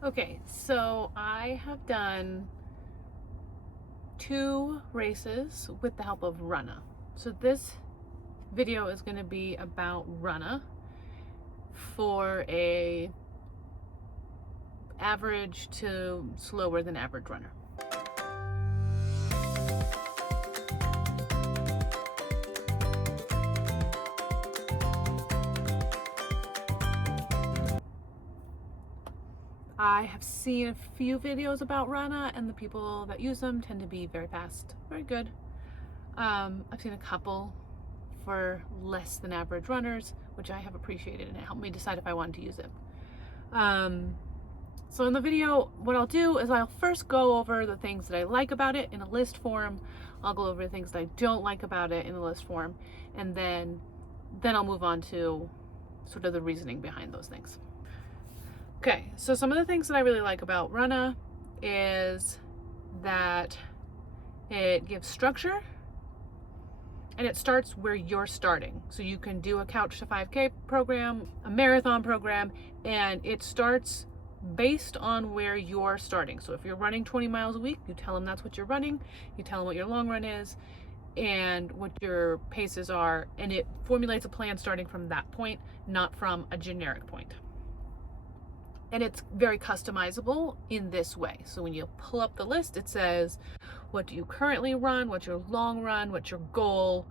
Okay, so I have done 2 races with the help of Runna. So this video is going to be about Runna for a average to slower than average runner. I have seen a few videos about Runna, and the people that use them tend to be very fast, very good. I've seen a couple for less than average runners, which I have appreciated, and it helped me decide if I wanted to use it. So in the video, what I'll do is I'll first go over the things that I like about it in a list form. I'll go over the things that I don't like about it in a list form, and then I'll move on to sort of the reasoning behind those things. Okay, so some of the things that I really like about Runna is that it gives structure and it starts where you're starting. So you can do a couch to 5K program, a marathon program, and it starts based on where you're starting. So if you're running 20 miles a week, you tell them that's what you're running, you tell them what your long run is and what your paces are, and it formulates a plan starting from that point, not from a generic point. And it's very customizable in this way. So when you pull up the list, it says, what do you currently run? What's your long run? What's your goal?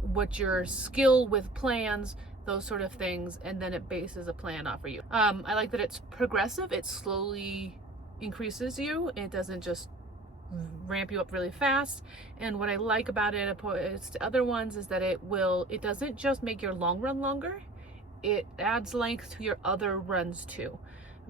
What's your skill with plans? Those sort of things. And then it bases a plan off for you. I like that it's progressive. It slowly increases you. It doesn't just ramp you up really fast. And what I like about it opposed to other ones is that it doesn't just make your long run longer. It adds length to your other runs too,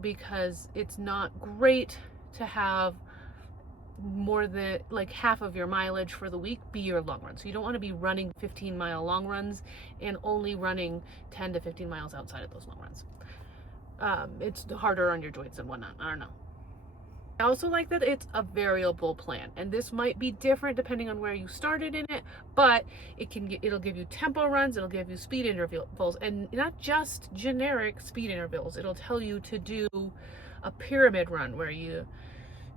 because it's not great to have more than like half of your mileage for the week be your long run. So you don't want to be running 15-mile long runs and only running 10 to 15 miles outside of those long runs. It's harder on your joints and whatnot. I don't know. I also like that it's a variable plan, and this might be different depending on where you started in it, but it'll give you tempo runs, it'll give you speed intervals, and not just generic speed intervals. It'll tell you to do a pyramid run where you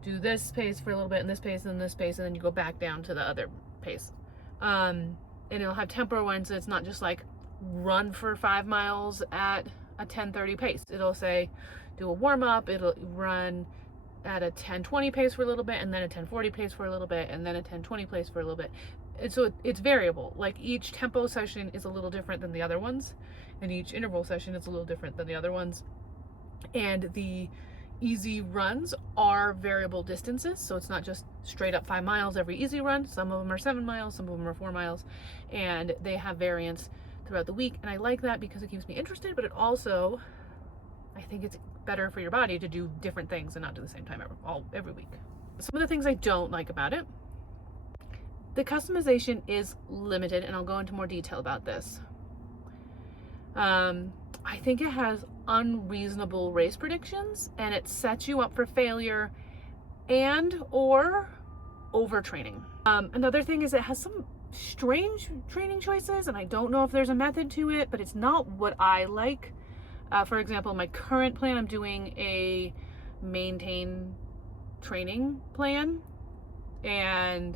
do this pace for a little bit and this pace and this pace, and then you go back down to the other pace. And it'll have tempo runs, so it's not just like run for 5 miles at a 10:30 pace. It'll say do a warm up, it'll run at a 10:20 pace for a little bit, and then a 10:40 pace for a little bit, and then a 10:20 pace for a little bit. And so it's variable. Like each tempo session is a little different than the other ones, and each interval session is a little different than the other ones. And the easy runs are variable distances, so it's not just straight up 5 miles every easy run. Some of them are 7 miles, some of them are 4 miles, and they have variance throughout the week. And I like that because it keeps me interested, but it also, I think it's better for your body to do different things and not do the same time every week. Some of the things I don't like about it, the customization is limited, and I'll go into more detail about this. I think it has unreasonable race predictions, and it sets you up for failure and or overtraining. Another thing is it has some strange training choices, and I don't know if there's a method to it, but it's not what I like. For example, my current plan, I'm doing a maintain training plan, and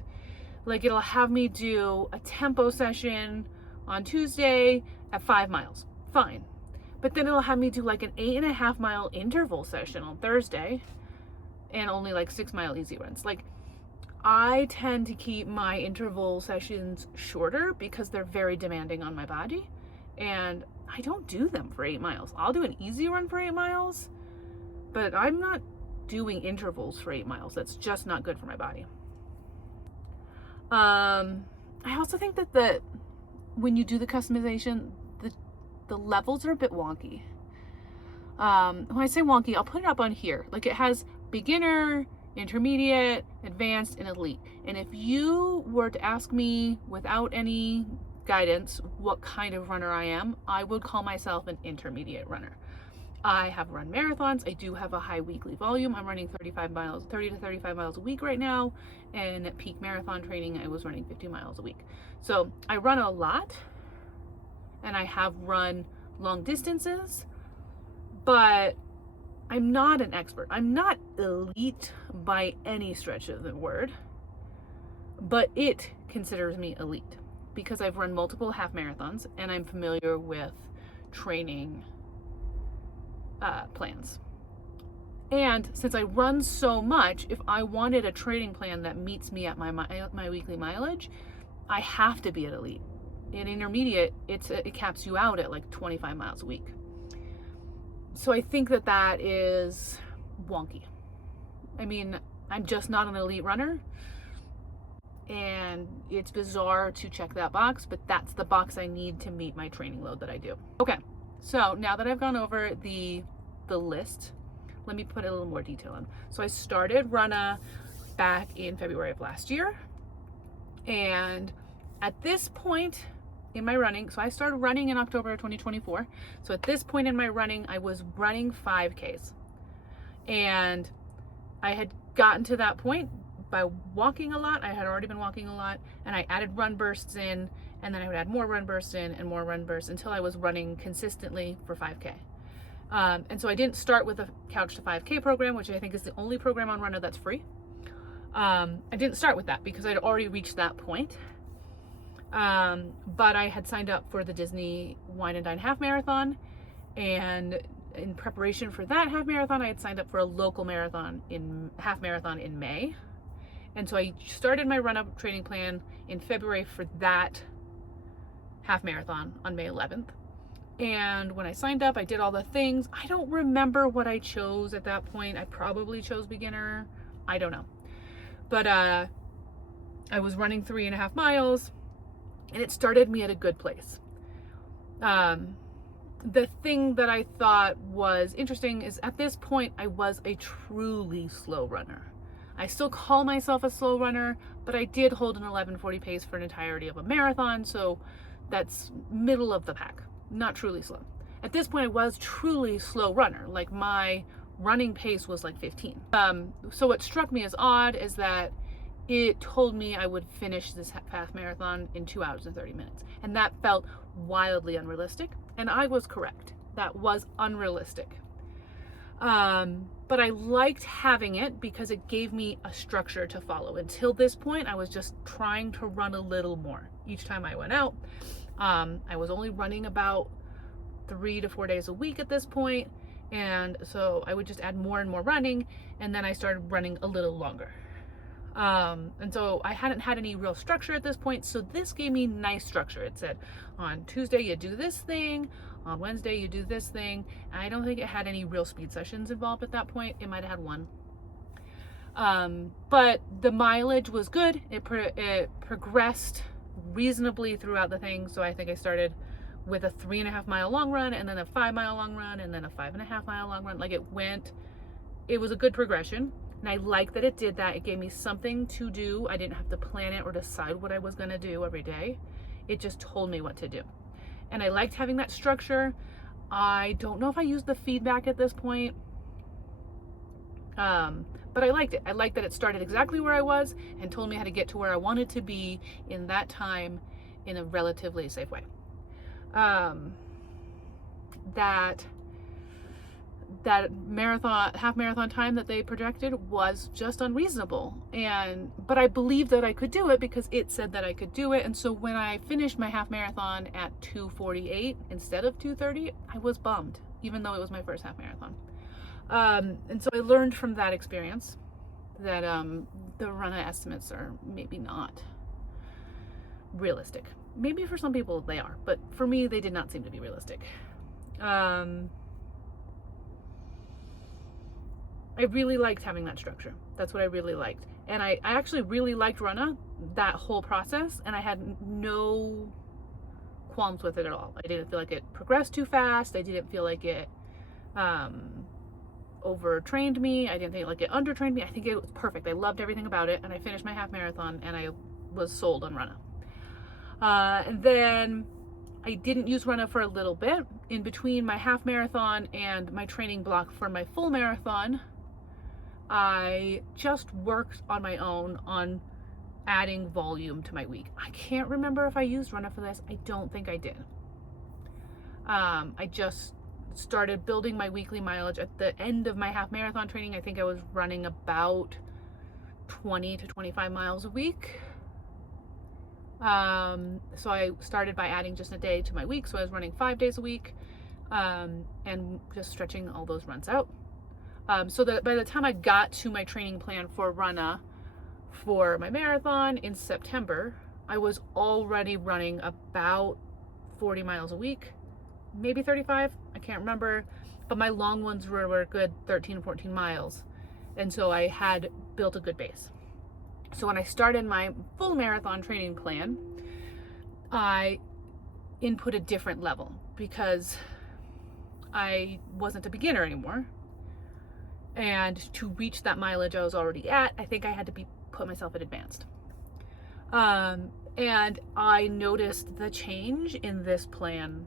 like it'll have me do a tempo session on Tuesday at 5 miles. Fine. But then it'll have me do like an 8.5 mile interval session on Thursday and only like 6 mile easy runs. Like, I tend to keep my interval sessions shorter because they're very demanding on my body, and I don't do them for 8 miles. I'll do an easy run for 8 miles, but I'm not doing intervals for 8 miles. That's just not good for my body. I also think that when you do the customization, the levels are a bit wonky. When I say wonky, I'll put it up on here. Like, it has beginner, intermediate, advanced, and elite. And if you were to ask me without any guidance what kind of runner I am, I would call myself an intermediate runner. I have run marathons. I do have a high weekly volume. I'm running 30 to 35 miles a week right now. And at peak marathon training, I was running 50 miles a week. So I run a lot, and I have run long distances, but I'm not an expert. I'm not elite by any stretch of the word, but it considers me elite because I've run multiple half marathons and I'm familiar with training plans. And since I run so much, if I wanted a training plan that meets me at my weekly mileage, I have to be at elite. In intermediate, it caps you out at like 25 miles a week. So I think that is wonky. I mean, I'm just not an elite runner, and it's bizarre to check that box, but that's the box I need to meet my training load that I do. Okay, so now that I've gone over the list, let me put a little more detail in. So I started Runna back in February of last year, and at this point in my running, so I started running in October of 2024. So at this point in my running, I was running 5Ks. And I had gotten to that point by walking a lot. I had already been walking a lot, and I added run bursts in, and then I would add more run bursts in and more run bursts until I was running consistently for 5K. And so I didn't start with a Couch to 5K program, which I think is the only program on Runna that's free. I didn't start with that because I'd already reached that point. But I had signed up for the Disney Wine and Dine half marathon, and in preparation for that half marathon, I had signed up for a local half marathon in May. And so I started my Runna training plan in February for that half marathon on May 11th. And when I signed up, I did all the things. I don't remember what I chose at that point. I probably chose beginner. I don't know. But I was running 3.5 miles. And it started me at a good place. The thing that I thought was interesting is at this point, I was a truly slow runner. I still call myself a slow runner, but I did hold an 11:40 pace for an entirety of a marathon. So that's middle of the pack, not truly slow. At this point, I was truly slow runner. Like my running pace was like 15. So what struck me as odd is that it told me I would finish this half marathon in 2 hours and 30 minutes. And that felt wildly unrealistic. And I was correct. That was unrealistic. But I liked having it because it gave me a structure to follow. Until this point, I was just trying to run a little more. Each time I went out, I was only running about 3 to 4 days a week at this point. And so I would just add more and more running. And then I started running a little longer. And so I hadn't had any real structure at this point. So this gave me nice structure. It said on Tuesday, you do this thing. On Wednesday, you do this thing. I don't think it had any real speed sessions involved at that point. It might've had one. But the mileage was good. It progressed reasonably throughout the thing. So I think I started with a 3.5 mile long run, and then a 5 mile long run, and then a 5.5 mile long run. Like it was a good progression. And I like that it did that. It gave me something to do. I didn't have to plan it or decide what I was going to do every day. It just told me what to do. And I liked having that structure. I don't know if I used the feedback at this point. But I liked it. I liked that it started exactly where I was and told me how to get to where I wanted to be in that time in a relatively safe way. That half marathon time that they projected was just unreasonable. But I believed that I could do it because it said that I could do it. And so when I finished my half marathon at 2:48 instead of 2:30, I was bummed, even though it was my first half marathon. And so I learned from that experience that the Runna estimates are maybe not realistic. Maybe for some people they are, but for me, they did not seem to be realistic. I really liked having that structure. That's what I really liked. And I actually really liked Runna, that whole process, and I had no qualms with it at all. I didn't feel like it progressed too fast. I didn't feel like it overtrained me. I didn't feel like it undertrained me. I think it was perfect. I loved everything about it, and I finished my half marathon, and I was sold on Runna. And then I didn't use Runna for a little bit. In between my half marathon and my training block for my full marathon, I just worked on my own on adding volume to my week. I can't remember if I used Runna for this. I don't think I did. I just started building my weekly mileage at the end of my half marathon training. I think I was running about 20 to 25 miles a week. So I started by adding just a day to my week. So I was running 5 days a week, and just stretching all those runs out. So that by the time I got to my training plan for Runna for my marathon in September, I was already running about 40 miles a week, maybe 35, I can't remember, but my long ones were a good 13, 14 miles. And so I had built a good base. So when I started my full marathon training plan, I input a different level because I wasn't a beginner anymore. And to reach that mileage I was already at, I think I had to put myself at advanced. And I noticed the change in this plan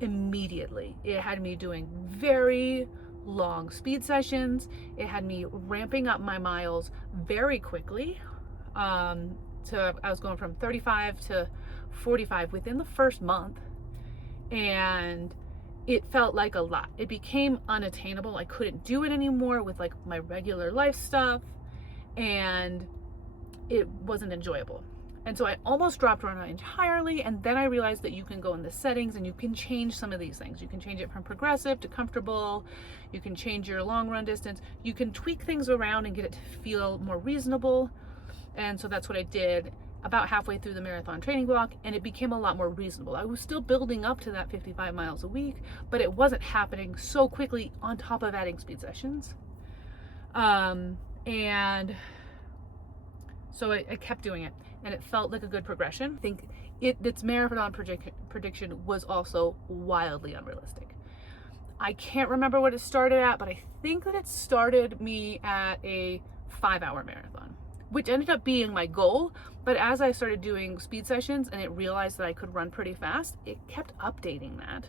immediately. It had me doing very long speed sessions. It had me ramping up my miles very quickly. So I was going from 35 to 45 within the first month, and it felt like a lot. It became unattainable. I couldn't do it anymore with like my regular life stuff, and it wasn't enjoyable. And so I almost dropped Runna entirely, and then I realized that you can go in the settings and you can change some of these things. You can change it from progressive to comfortable. You can change your long run distance. You can tweak things around and get it to feel more reasonable. And so that's what I did about halfway through the marathon training block, and it became a lot more reasonable. I was still building up to that 55 miles a week, but it wasn't happening so quickly on top of adding speed sessions. And so I kept doing it, and it felt like a good progression. I think its marathon prediction was also wildly unrealistic. I can't remember what it started at, but I think that it started me at a 5-hour marathon, which ended up being my goal. But as I started doing speed sessions and it realized that I could run pretty fast, it kept updating that.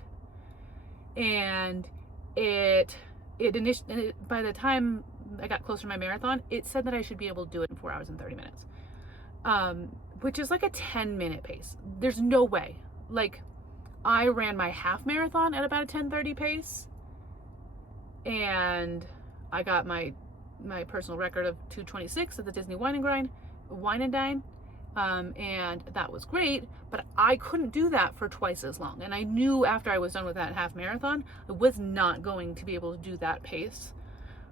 And by the time I got closer to my marathon, it said that I should be able to do it in 4 hours and 30 minutes, which is like a 10-minute pace. There's no way. Like, I ran my half marathon at about a 10:30 pace, and I got my personal record of 2:26 at the Disney Wine and Dine, and that was great, but I couldn't do that for twice as long. And I knew after I was done with that half marathon, I was not going to be able to do that pace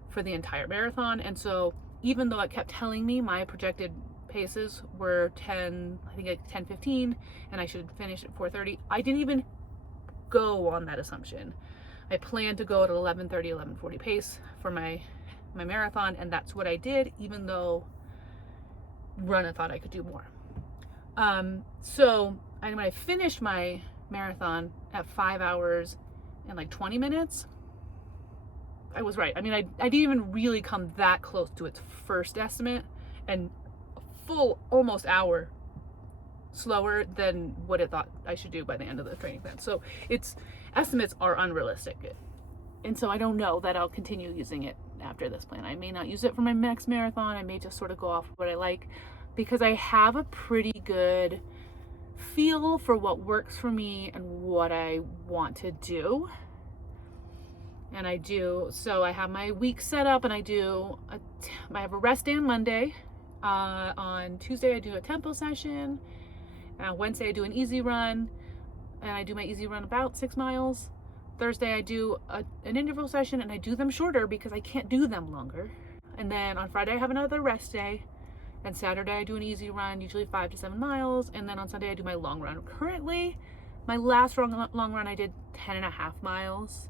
for the entire marathon. And so even though it kept telling me my projected paces were 10:15, and I should finish at 4:30, I didn't even go on that assumption. I planned to go at 11:30, 11:40 pace for my marathon, and that's what I did, even though Runna thought I could do more. So when I finished my marathon at 5 hours and like 20 minutes, I was right. I mean, I didn't even really come that close to its first estimate, and a full almost hour slower than what it thought I should do by the end of the training plan. So its estimates are unrealistic. And so I don't know that I'll continue using it after this plan. I may not use it for my next marathon. I may just sort of go off what I like, because I have a pretty good feel for what works for me and what I want to do. And I do. So I have my week set up, and I have a rest day on Monday. On Tuesday I do a tempo session. Wednesday I do an easy run, and I do my easy run about 6 miles. Thursday I do an interval session, and I do them shorter because I can't do them longer. And then on Friday I have another rest day, and Saturday I do an easy run, usually 5 to 7 miles, and then on Sunday I do my long run. Currently, my last long run I did 10.5 miles,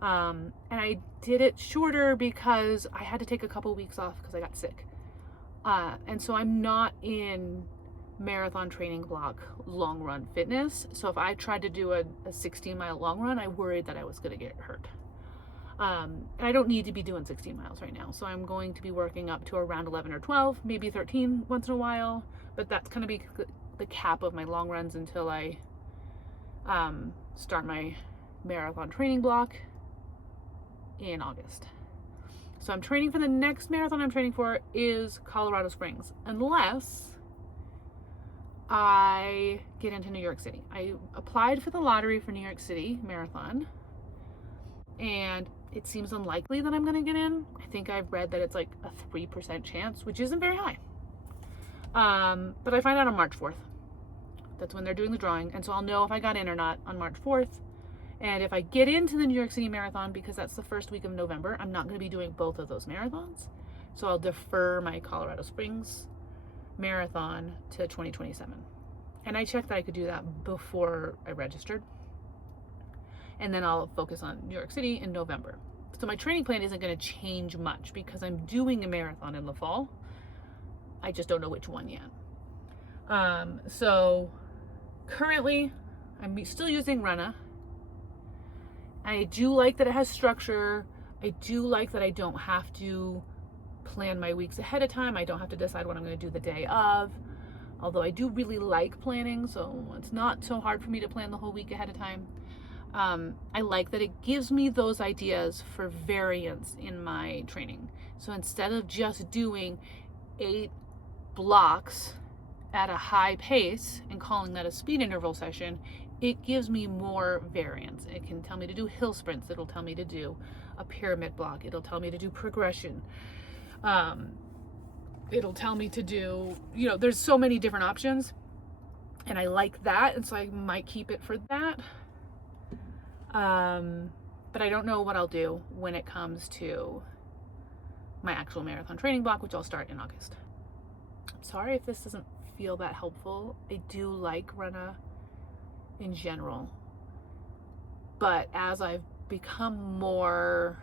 and I did it shorter because I had to take a couple weeks off because I got sick, and so I'm not in marathon training block long run fitness. So if I tried to do a 16-mile long run, I worried that I was going to get hurt. And I don't need to be doing 16 miles right now. So I'm going to be working up to around 11 or 12, maybe 13 once in a while. But that's going to be the cap of my long runs until I start my marathon training block in August. So I'm training for the next marathon I'm training for is Colorado Springs, unless I get into New York City. I applied for the lottery for New York City Marathon, and it seems unlikely that I'm going to get in. I think I've read that it's like a 3% chance, which isn't very high. But I find out on March 4th. That's when they're doing the drawing. And so I'll know if I got in or not on March 4th. And if I get into the New York City Marathon, because that's the first week of November, I'm not going to be doing both of those marathons. So I'll defer my Colorado Springs marathon to 2027. And I checked that I could do that before I registered. And then I'll focus on New York City in November. So my training plan isn't going to change much because I'm doing a marathon in the fall. I just don't know which one yet. So currently I'm still using Runna. I do like that it has structure. I do like that I don't have to plan my weeks ahead of time. I don't have to decide what I'm going to do the day of. Although I do really like planning, so it's not so hard for me to plan the whole week ahead of time. I like that it gives me those ideas for variance in my training. So instead of just doing 8 blocks at a high pace and calling that a speed interval session, it gives me more variance. It can tell me to do hill sprints. It'll tell me to do a pyramid block. It'll tell me to do progression. It'll tell me to do, there's so many different options, and I like that, and so I might keep it for that. But I don't know what I'll do when it comes to my actual marathon training block, which I'll start in August. I'm sorry if this doesn't feel that helpful. I do like Runna in general, but as I've become more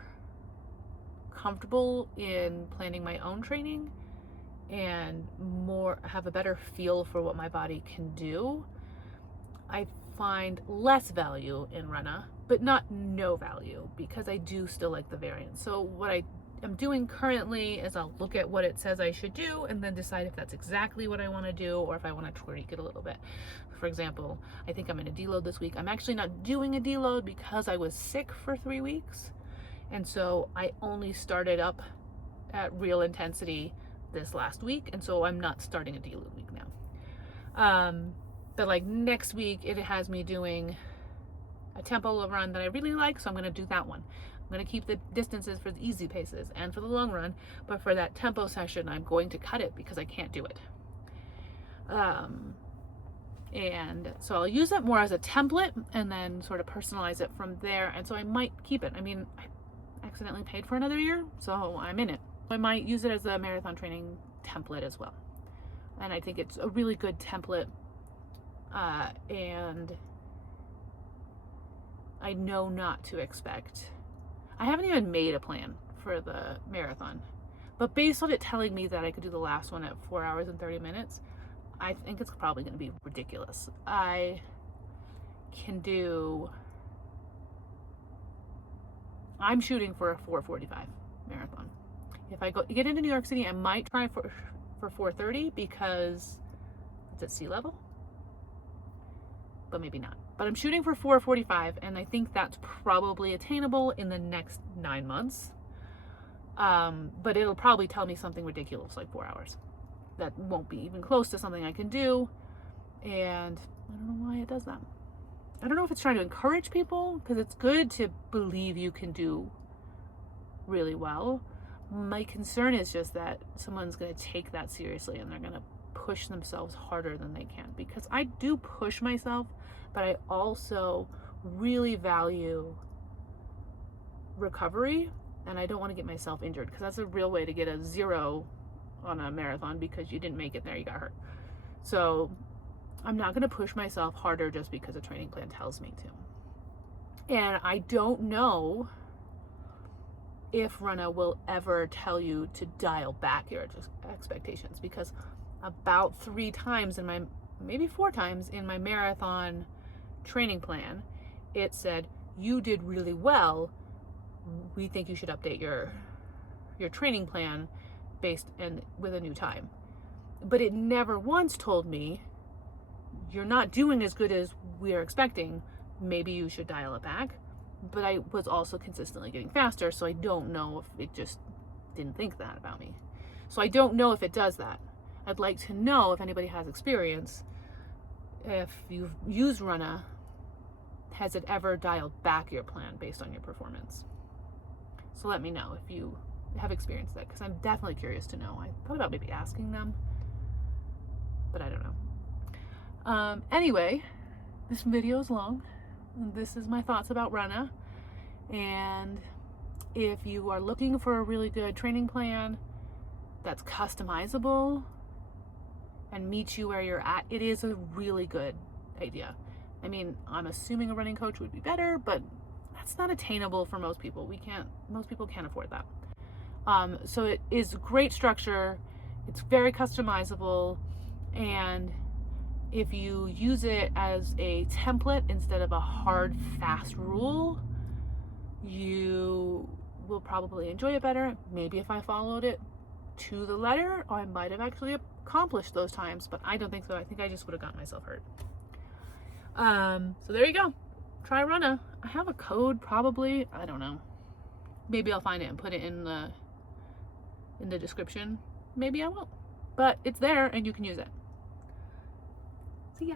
comfortable in planning my own training and have a better feel for what my body can do, I find less value in Runna, but not no value, because I do still like the variance. So what I am doing currently is I'll look at what it says I should do and then decide if that's exactly what I want to do or if I want to tweak it a little bit. For example, I think I'm in a deload this week. I'm actually not doing a deload because I was sick for 3 weeks. And so I only started up at real intensity this last week. And so I'm not starting a deload week now. But like next week, it has me doing a tempo run that I really like. So I'm going to do that one. I'm going to keep the distances for the easy paces and for the long run. But for that tempo session, I'm going to cut it because I can't do it. And so I'll use it more as a template and then sort of personalize it from there. And so I might keep it. I mean, I accidentally paid for another year, so I'm in it. I might use it as a marathon training template as well. And I think it's a really good template. And I know not to expect. I haven't even made a plan for the marathon, but based on it telling me that I could do the last one at 4 hours and 30 minutes, I think it's probably going to be ridiculous. I'm shooting for a 4:45 marathon. If I get into New York City, I might try for 4:30 because it's at sea level, but maybe not. But I'm shooting for 4:45, and I think that's probably attainable in the next 9 months. But it'll probably tell me something ridiculous like 4 hours. That won't be even close to something I can do, and I don't know why it does that. I don't know if it's trying to encourage people, because it's good to believe you can do really well. My concern is just that someone's going to take that seriously and they're going to push themselves harder than they can, because I do push myself, but I also really value recovery, and I don't want to get myself injured, because that's a real way to get a 0 on a marathon, because you didn't make it there, you got hurt. So I'm not going to push myself harder just because a training plan tells me to. And I don't know if Runna will ever tell you to dial back your expectations, because about 3 times maybe 4 times in my marathon training plan, it said, you did really well. We think you should update your training plan with a new time. But it never once told me, you're not doing as good as we are expecting. Maybe you should dial it back. But I was also consistently getting faster, so I don't know if it just didn't think that about me. So I don't know if it does that. I'd like to know if anybody has experience, if you've used Runna, has it ever dialed back your plan based on your performance? So let me know if you have experienced that, because I'm definitely curious to know. I thought about maybe asking them, but I don't know. Anyway, this video is long. This is my thoughts about Runna. And if you are looking for a really good training plan that's customizable and meets you where you're at, it is a really good idea. I mean, I'm assuming a running coach would be better, but that's not attainable for most people. Most people can't afford that. So it is great structure. It's very customizable. And if you use it as a template instead of a hard, fast rule, you will probably enjoy it better. Maybe if I followed it to the letter, I might have actually accomplished those times, but I don't think so. I think I just would have gotten myself hurt. So there you go. Try Runna. I have a code probably. I don't know. Maybe I'll find it and put it in the description. Maybe I won't. But it's there and you can use it. See ya.